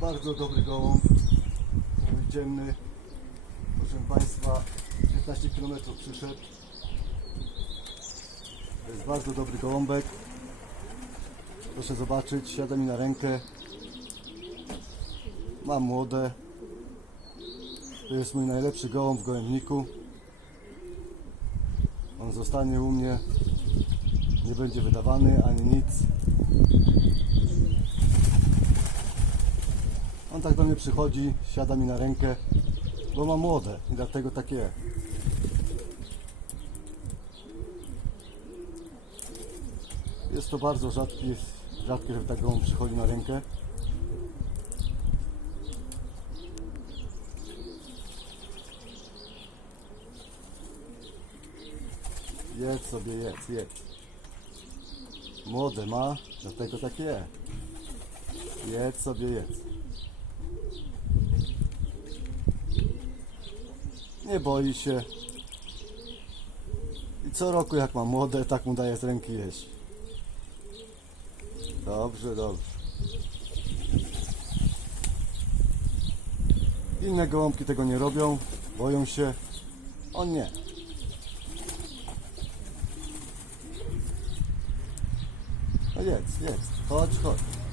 bardzo dobry gołąb. Mój dzienny. Proszę Państwa, 15 km przyszedł. To jest bardzo dobry gołąbek. Proszę zobaczyć, siada mi na rękę. Mam młode. To jest mój najlepszy gołąb w gołębniku. On zostanie u mnie. Nie będzie wydawany ani nic. On tak do mnie przychodzi, siada mi na rękę, bo ma młode i dlatego tak jest. To bardzo rzadki, rzadkie, żeby tak gołąb przychodzi na rękę. Jedz sobie, jedz, jedz. Młode ma, dlatego tak jest. Jedz sobie, jedz. Nie boi się. I co roku jak ma młode, tak mu daje z ręki jeść. Dobrze, dobrze. Inne gołąbki tego nie robią, boją się. On nie. No jedz, jedz. Chodź, chodź.